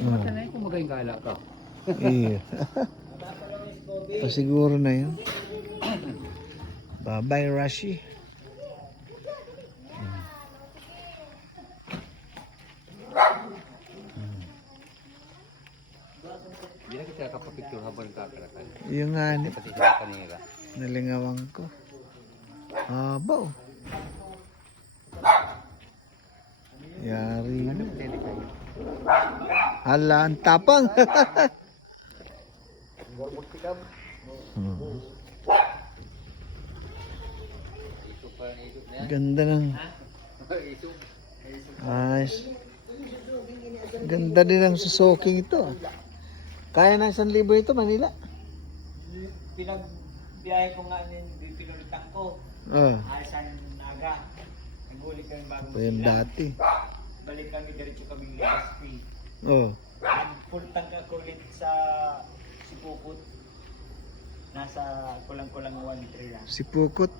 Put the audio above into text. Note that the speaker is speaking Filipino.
Mata na yun kung magayong gala ka. Iya. Pasiguro na yun. Bye-bye, Rashi. Hindi na kita kapapicture habang kakalakan. Yung nga, Kasi sila kanira. nalingawang ko. Abaw. Yari na. Hala, ang tapang. Ganda ng ayos. Ganda din ng susoking ito. Kaya ng 1,000 ito, Manila. Pinagbiyahe ko nga pinulitan ko. Asan aga. Nagulit kami bagong Ito yung dati. Balik kami diretso kaming Legazpi. Full tank ako ulit sa Sipukot. Nasa kulang-kulang 1 litre lang. Si Pukot.